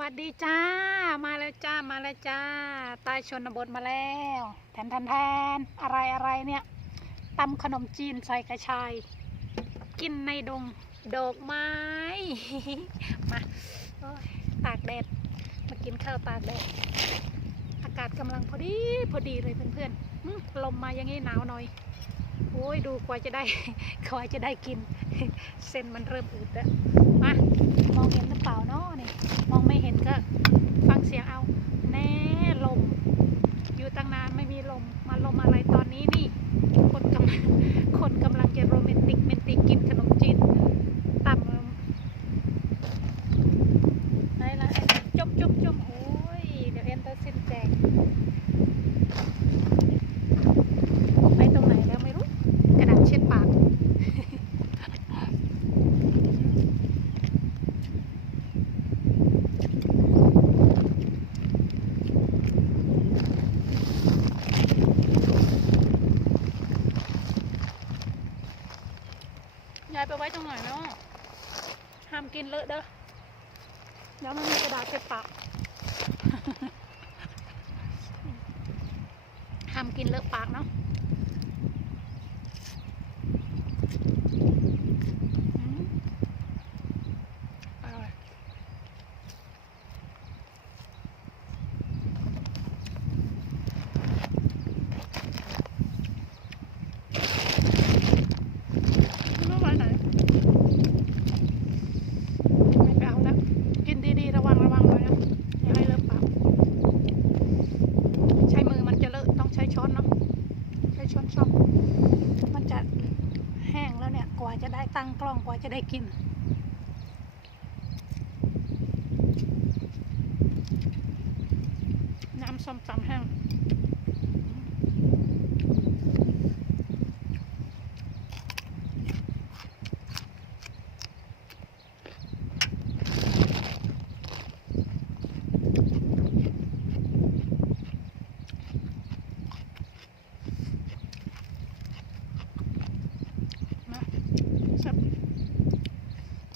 วัสดีจ้า มาแล้วจ้า มาแล้วจ้า ใต้ชนบทมาแล้ว แทนแทนแทนอะไรอะไรเนี่ยตำขนมจีนใส่กระชาย กินในดงดอกไม้ มาตากแดด มากินข้าวตากแดด อากาศกำลังพอดี พอดีเลยเพื่อนๆ ลมมาอย่างงี้หนาวหน่อย โอ้ยดูกว่าจะได้ควายจะได้กิน เส้นมันเริ่มอืดแล้วมามองเห็นหรือเปล่าเนาะนี่มองไม่เห็นก็ฟังเสียงเอา แน่ลม อยู่ตั้งนานไม่มีลม มาลมอะไรตอนนี้นี่ คนกำลังคนกำลังจะโรแมนติกเมนติกกินขนมจีนต่ำไหนละไอ้จุ๊บจุ๊บจุ๊บโอ้ย เดี๋ยวเอ็นเตอร์สิ้นแจงไปตรงไหนแล้วไม่รู้ กระดาษเช็ดปาก ยายไปไว้ตรงไหนเนาะห้ามกิน เลอะเด้อเดี๋ยวมันมีกระดาษเก็บปากห้ามกินเลอะปากเนาะอืมอร่อยไม่ไหวไหน ไม่ไปเอาแล้วกินดีๆ ระวังระวังเลยนะอย่าให้เลอะปากใช้มือมันจะเลอะต้องใช้ช้อนเนาะใช้ช้อนซ่อมมันจะแห้งแล้วเนี่ย กว่าจะได้ตั้งกล้องกว่า จะได้กินำส้มตำแห้งมาแซ่บ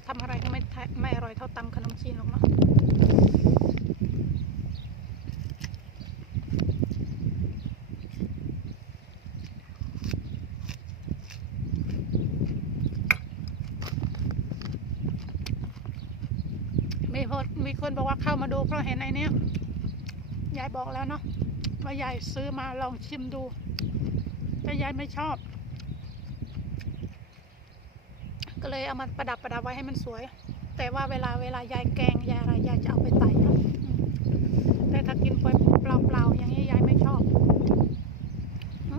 ทำอะไรก็ไม่ทะไม่อร่อยเท่าตำขนมจีนหรอกเนาะ มีคนมีคนบอกว่าเข้ามาดูเพราะเห็นไอ้นี้ยายบอกแล้วเนาะว่ายายซื้อมาลองชิมดู แต่ยายไม่ชอบ ก็เลยเอามาประดับประดับไว้ให้มันสวย แต่ว่าเวลาเวลายายแกงยายอะไรยายจะเอาไปไต่เนะแต่ถ้ากินไปเปล่าๆอย่างนี้ยายไม่ชอบหึ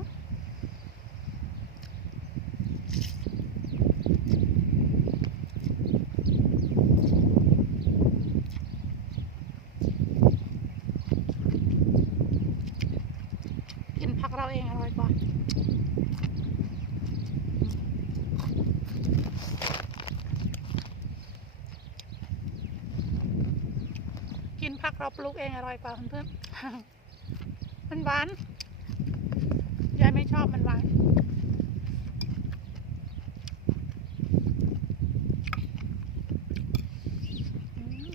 กินผักเราเองอร่อยกว่า กินผัก เราปลูกเองอร่อยกว่าเพื่อนๆมันหวานยายไม่ชอบมันหวาน อืม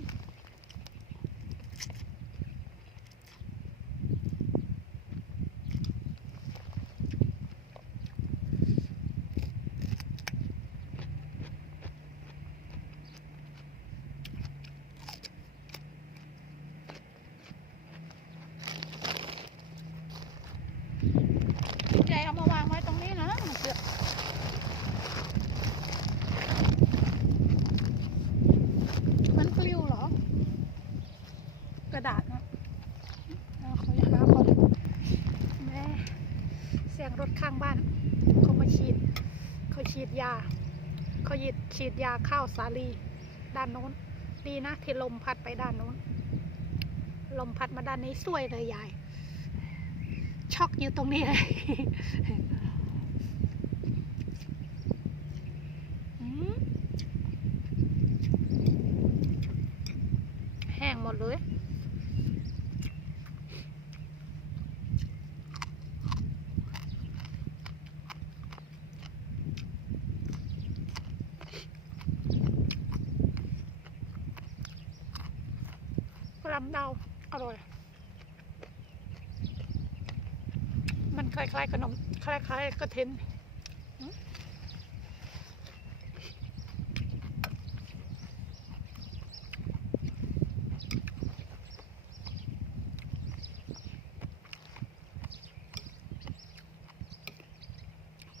ยายเอามาวางไว้ตรงนี้นะมันเสือกมันปลิวเหรอ กระดาษนะเอาเขาอยากรับก่อนแม่เสียงรถ ข้างบ้านเขามาฉีดเขาฉีดยาเขาหยิดฉีดยาข้าวสาลีด้านโน้น ดีนะที่ลมพัดไปด้านโน้น ลมพัดมาด้านนี้สวยเลยยาย ช็อกอยู่ตรงนี้เลย อืมแห้งหมดเลย กรัมดาอร่อย มันคล้ายๆขนมคล้ายๆกระเทน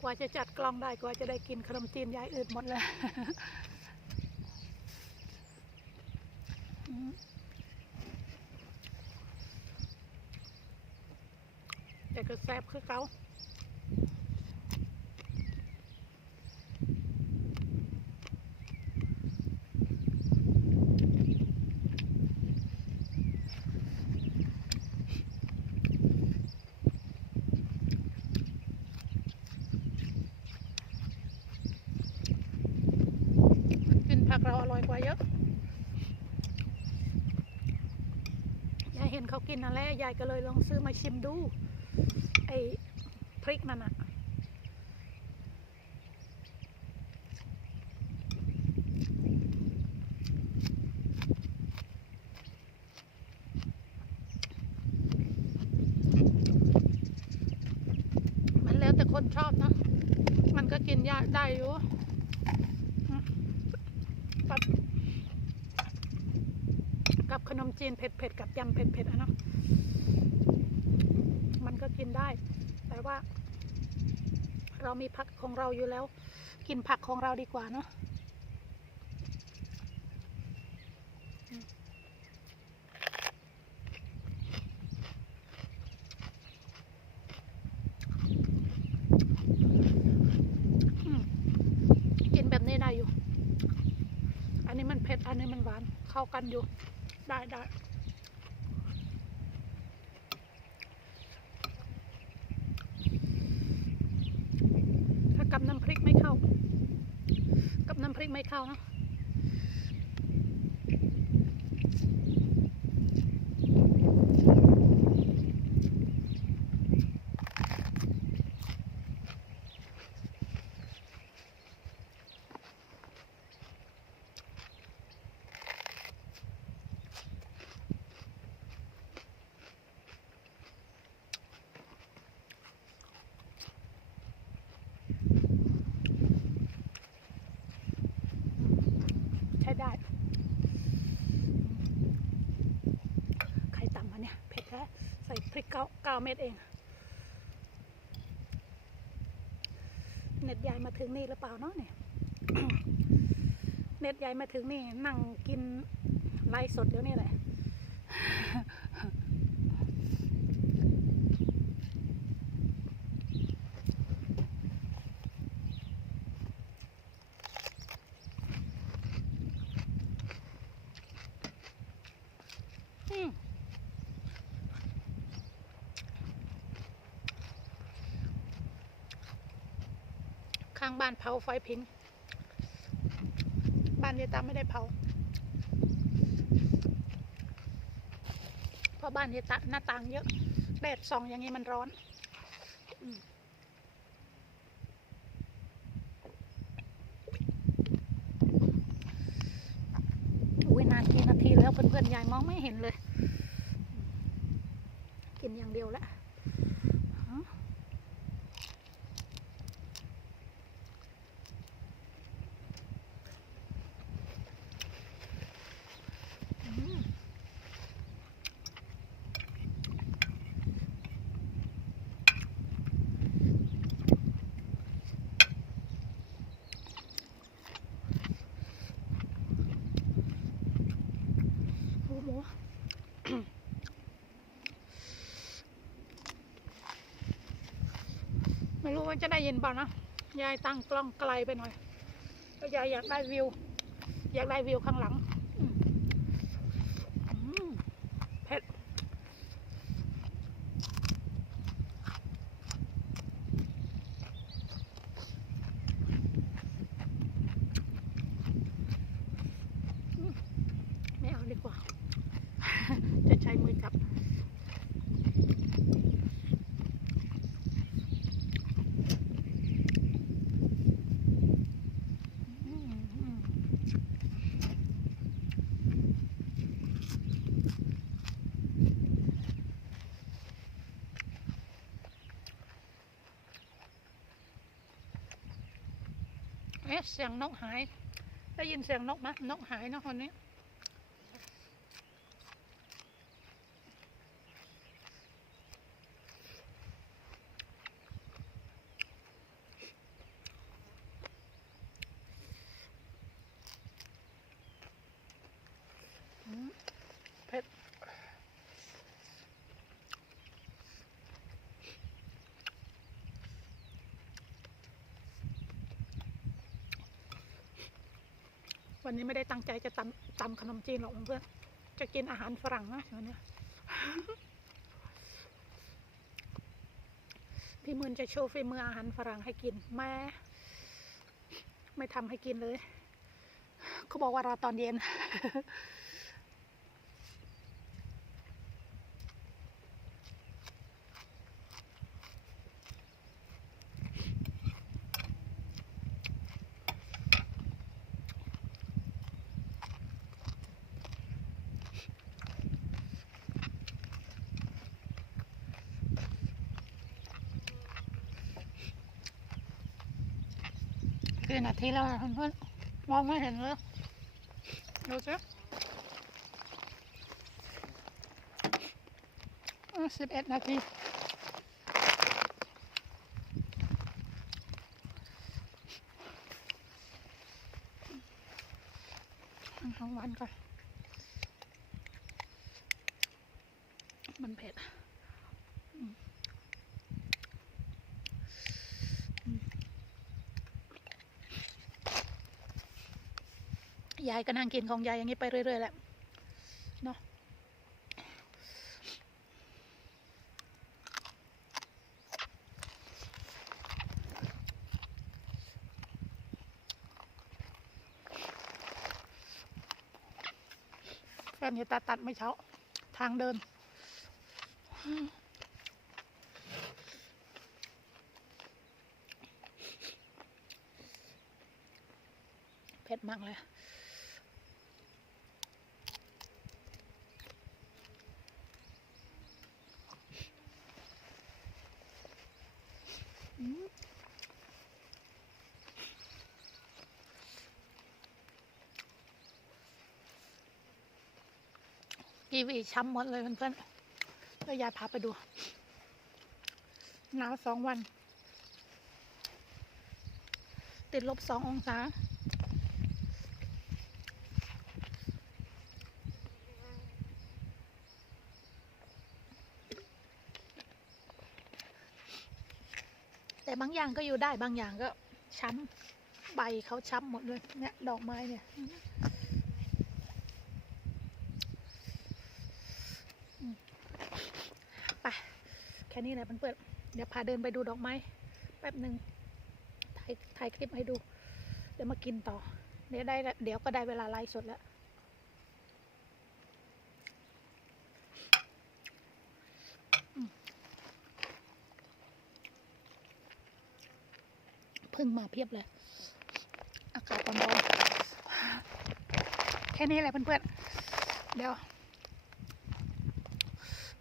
กว่าจะจัดกล้องได้กว่าจะได้กินขนมจีนยายอืดหมดเลย แซ่บคือเขากินผักเราอร่อยกว่าเยอะ ยายเห็นเขากินนั่นแหละ ยายก็เลยลองซื้อมาชิมดู พริกนั่นอะมันแล้วแต่คนชอบนะ มันก็กินยากได้อยู่กับกับขนมจีนเผ็ดๆกับยำเผ็ดๆอะเนาะมันก็กินได้ แต่ว่า เรามีผักของเราอยู่แล้ว กินผักของเราดีกว่าเนาะกินแบบนี้ได้อยู่ อันนี้มันเผ็ด อันนี้มันหวาน เข้ากันอยู่ ได้ได้ ถ้ากับน้ำพริกไม่เข้า กับน้ำพริก ไม่เข้านะ ใช้ได้ ใครตำมาเนี่ย เผ็ดแล้ว ใส่พริกเก้าเก้าเม็ดเอง เน็ตยายมาถึงนี่หรือเปล่าเนาะเนี่ย เน็ตยายมาถึงนี่นั่งกินไลฟ์สดเดี๋ยวนี้แหละ อืมข้าง บ้านเผาไฟพิง บ้านยายตาไม่ได้เผา เพราะบ้านยายตาหน้าต่างเยอะ แดดส่องอย่างนี้มันร้อนอุ้ยนานกี่นาทีแล้วเพื่อนๆยายมองไม่เห็นเลย กินอย่างเดียวแหละ ไม่รู้ว่าจะได้ยินเปล่านะ ยายตั้งกล้องไกลไปหน่อยเพราะยายอยากได้วิว อยากได้วิวข้างหลัง อืมอืมเผ็ด อืมไม่เอาดีกว่า จะใช้มือจับ อืมอืม อ๊ะ เสียงนกหาย ได้ยินเสียงนกไหมนกหายนะคนนี้ วันนี้ไม่ได้ตั้งใจจะตำตำขนมจีนหรอกเพื่อนจะกินอาหารฝรั่งนะวันนี้พี่มืนจะโชว์ฝีมืออาหารฝรั่งให้กินแม่ไม่ทำให้กินเลย เขาบอกว่ารอตอนเย็น กี่นาทีแล้วเพื่อนๆมองไม่เห็นเลยดูสิสิบเอ็ดนาทีทั้งวันก่อนมันเผ็ดอืมอืม ยายก็นั่งกินของยายอย่างนี้ไปเรื่อยๆแหละเนาะแฟนจะตัดตัดไม่เช้า ทางเดินเผ็ดมากเลย วีช้ำหมดเลยเพื่อนๆแล้วยายพาไปดู หนาวสองวัน ติดลบสององศาแต่บางอย่างก็อยู่ได้บางอย่างก็ช้ำใบเขาช้ำหมดเลยเนี่ยดอกไม้เนี่ยอืมไป แค่นี้แหละเพื่อนๆเดี๋ยวพาเดินไปดูดอกไม้แป๊บหนึ่งถ่ายถ่ายคลิปให้ดู เดี๋ยวมากินต่อ เดี๋ยวได้เดี๋ยวก็ได้เวลาไลฟ์สดแล้วพึ่งมาเพียบเลย อากาศร้อนๆแค่นี้แหละเพื่อนๆเดี๋ยว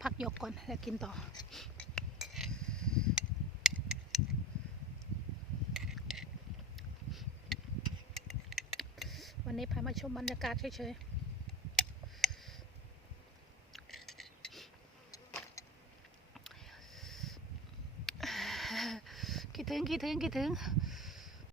พักยกก่อนแล้วกินต่อ วันนี้พามาชมบรรยากาศเฉยๆคิดถึงคิดถึงคิดถึง